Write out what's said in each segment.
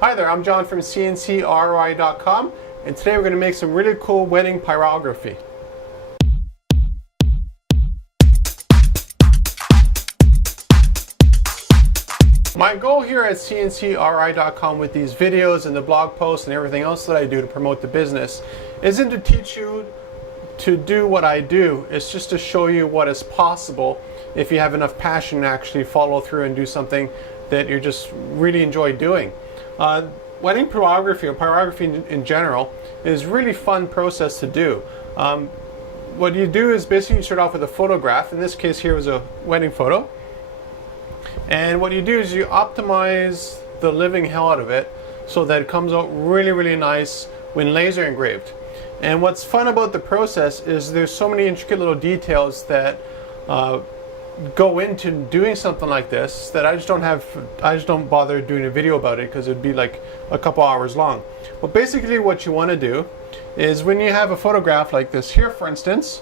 Hi there, I'm John from CNCKing.com, and today we're going to make some really cool wedding pyrography. My goal here at CNCKing.com with these videos and the blog posts and everything else that I do to promote the business isn't to teach you to do what I do. It's just to show you what is possible if you have enough passion to actually follow through and do something that you just really enjoy doing. Wedding pyrography, or pyrography in general, is a really fun process to do. What you do is basically you start off with a photograph. In this case here was a wedding photo. And what you do is you optimize the living hell out of it so that it comes out really, really nice when laser engraved. And what's fun about the process is there's so many intricate little details that go into doing something like this that I just don't bother doing a video about it because it'd be like a couple hours long. But basically what you want to do is when you have a photograph like this here, for instance,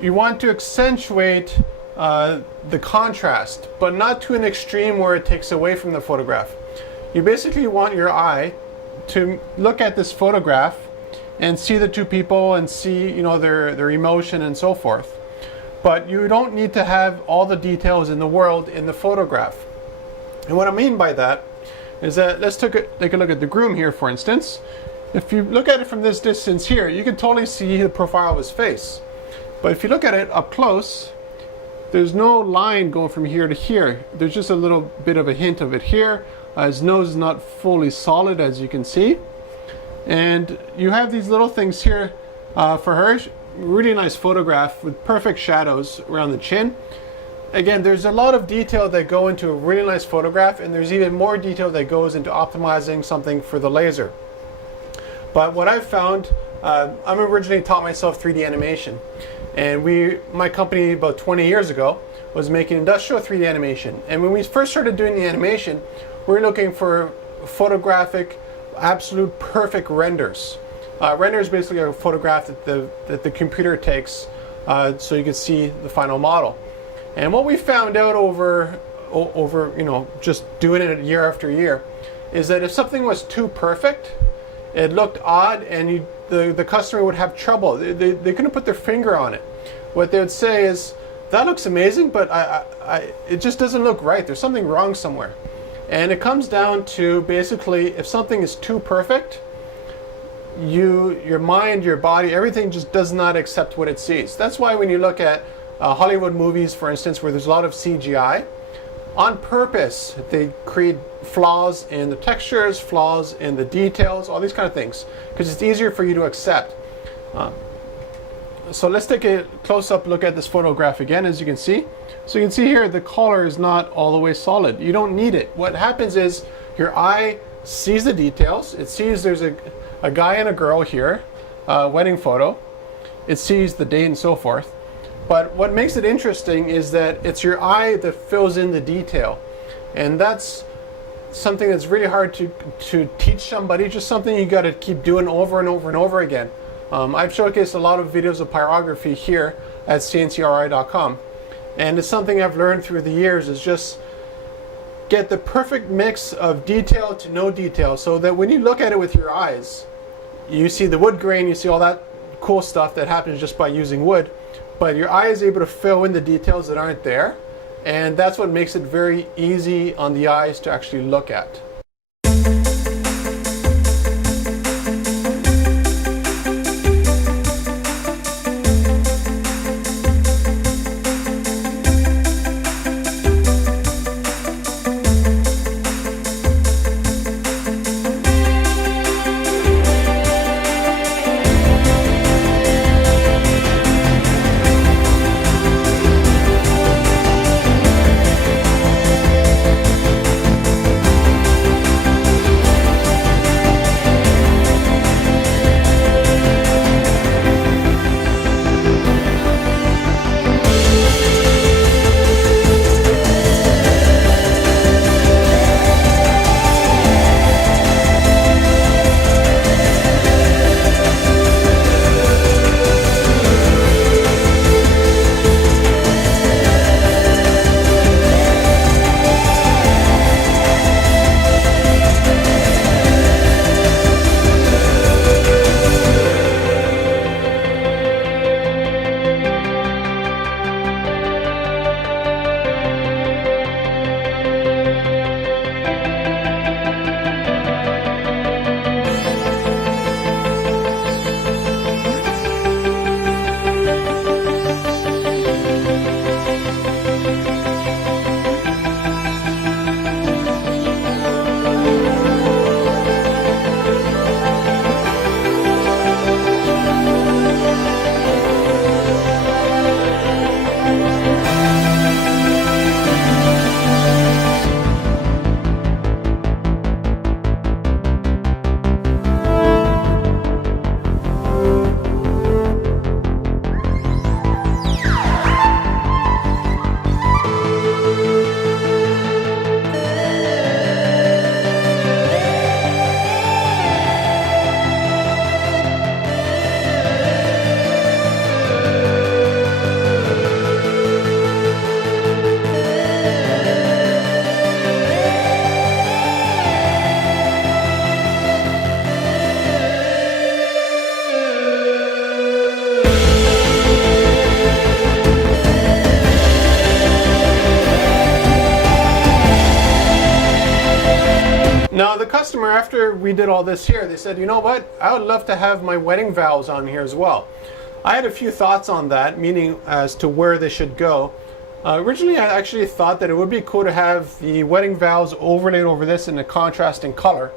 you want to accentuate the contrast, but not to an extreme where it takes away from the photograph. You basically want your eye to look at this photograph and see the two people and see, you know, their emotion and so forth. But you don't need to have all the details in the world in the photograph. And what I mean by that is that let's take a look at the groom here, for instance. If you look at it from this distance here, you can totally see the profile of his face. But if you look at it up close, there's no line going from here to here. There's just a little bit of a hint of it here. His nose is not fully solid, as you can see. And you have these little things here for her. Really nice photograph with perfect shadows around the chin. Again, there's a lot of detail that go into a really nice photograph, and there's even more detail that goes into optimizing something for the laser. But what I've found, I'm originally taught myself 3D animation, and my company about 20 years ago was making industrial 3D animation. And when we first started doing the animation, we were looking for photographic, absolute perfect renders. Render is basically a photograph that the computer takes so you can see the final model. And what we found out over you know, just doing it year after year is that if something was too perfect, it looked odd, and the customer would have trouble. They couldn't put their finger on it. What they would say is, that looks amazing, but it just doesn't look right. There's something wrong somewhere. And it comes down to basically, if something is too perfect, your mind, your body, everything just does not accept what it sees. That's why when you look at Hollywood movies, for instance, where there's a lot of CGI, on purpose they create flaws in the textures, flaws in the details, all these kind of things, because it's easier for you to accept. So let's take a close-up look at this photograph again, as you can see. So you can see here the color is not all the way solid. You don't need it. What happens is your eye sees the details. It sees there's a guy and a girl here, wedding photo. It sees the date and so forth. But what makes it interesting is that it's your eye that fills in the detail. And that's something that's really hard to teach somebody, just something you got to keep doing over and over and over again. I've showcased a lot of videos of pyrography here at CNCKing.com. And it's something I've learned through the years is just get the perfect mix of detail to no detail, so that when you look at it with your eyes, you see the wood grain, you see all that cool stuff that happens just by using wood, but your eye is able to fill in the details that aren't there, and that's what makes it very easy on the eyes to actually look at. Now the customer, after we did all this here, they said, you know what, I would love to have my wedding vows on here as well. I had a few thoughts on that, meaning as to where they should go. Originally, I actually thought that it would be cool to have the wedding vows overlaid over this in a contrasting color,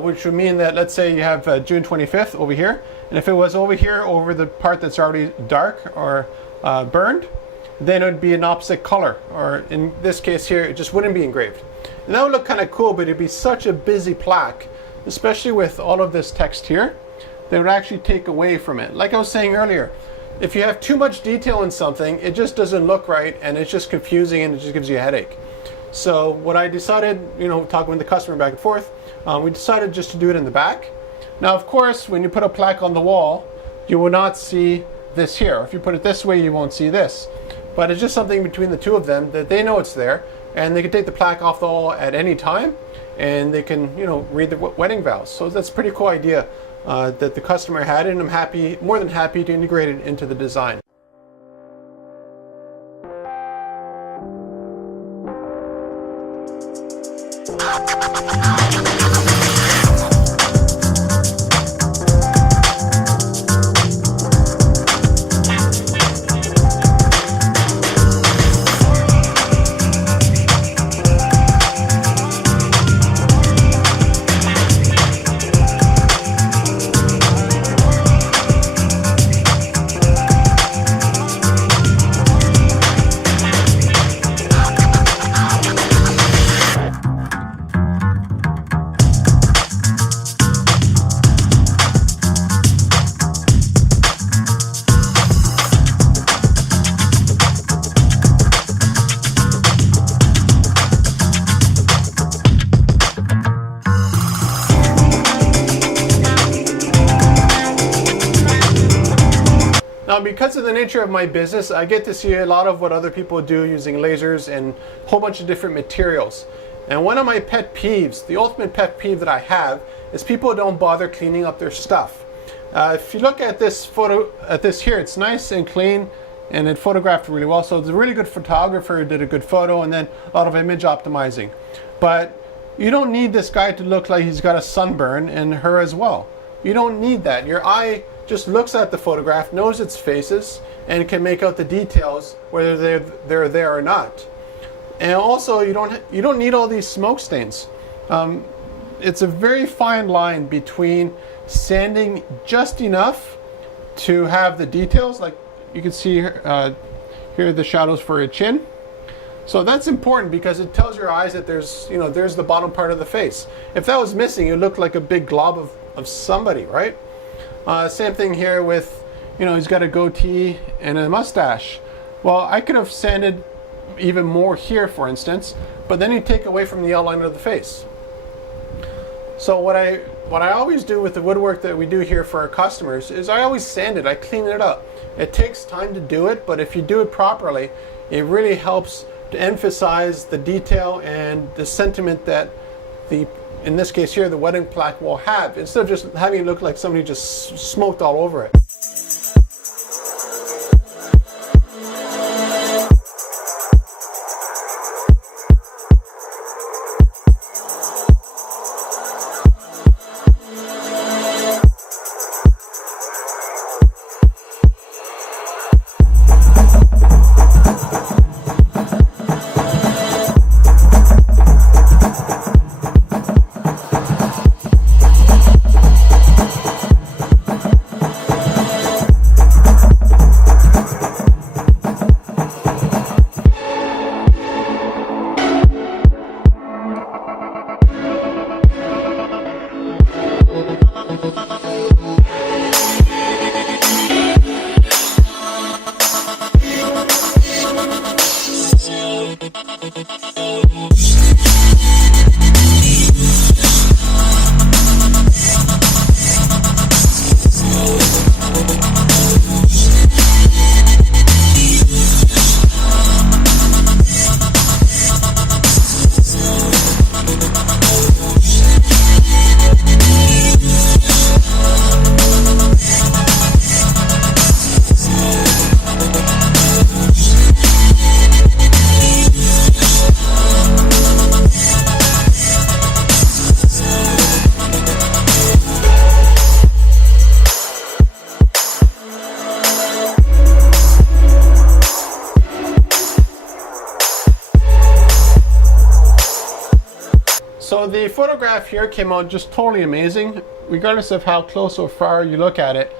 which would mean that, let's say you have June 25th over here, and if it was over here over the part that's already dark or burned, then it would be an opposite color, or in this case here, it just wouldn't be engraved. And that would look kind of cool, but it'd be such a busy plaque, especially with all of this text here, that would actually take away from it. Like I was saying earlier, if you have too much detail in something, it just doesn't look right, and it's just confusing, and it just gives you a headache. So what I decided, talking with the customer back and forth, we decided just to do it in the back. Now, of course, when you put a plaque on the wall, you will not see this here. If you put it this way, you won't see this. But it's just something between the two of them that they know it's there, and they can take the plaque off the wall at any time, and they can, read the wedding vows. So that's a pretty cool idea that the customer had, and I'm more than happy to integrate it into the design. Now, because of the nature of my business, I get to see a lot of what other people do using lasers and a whole bunch of different materials. And one of my pet peeves, the ultimate pet peeve that I have, is people don't bother cleaning up their stuff. If you look at this photo, here, it's nice and clean, and it photographed really well. So it's a really good photographer who did a good photo, and then a lot of image optimizing. But you don't need this guy to look like he's got a sunburn, and her as well. You don't need that. Your eye just looks at the photograph, knows its faces, and can make out the details whether they're there or not. And also, you don't need all these smoke stains. It's a very fine line between sanding just enough to have the details, like you can see here are the shadows for a chin. So that's important because it tells your eyes that there's the bottom part of the face. If that was missing, it looked like a big glob of somebody, right? Same thing here with, he's got a goatee and a mustache. Well, I could have sanded even more here, for instance, but then you take away from the outline of the face. So what I always do with the woodwork that we do here for our customers is I always sand it, I clean it up. It takes time to do it, but if you do it properly, it really helps to emphasize the detail and the sentiment that in this case here, the wedding plaque will have, instead of just having it look like somebody just smoked all over it. photograph here came out just totally amazing. Regardless of how close or far you look at it,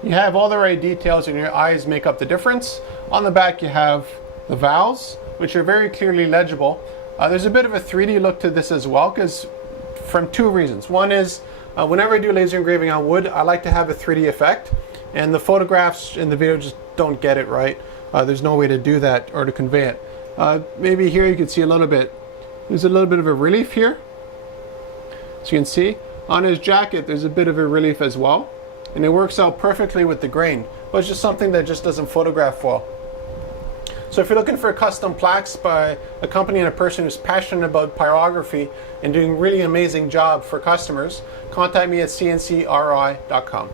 you have all the right details and your eyes make up the difference. On the back you have the vowels, which are very clearly legible. There's a bit of a 3D look to this as well, because from two reasons. One is whenever I do laser engraving on wood, I like to have a 3D effect, and the photographs in the video just don't get it right. There's no way to do that or to convey it. Maybe here you can see a little bit. There's a little bit of a relief here. So you can see on his jacket there's a bit of a relief as well, and it works out perfectly with the grain, but it's just something that just doesn't photograph well. So if you're looking for custom plaques by a company and a person who's passionate about pyrography and doing really amazing job for customers, contact me at CNCKing.com.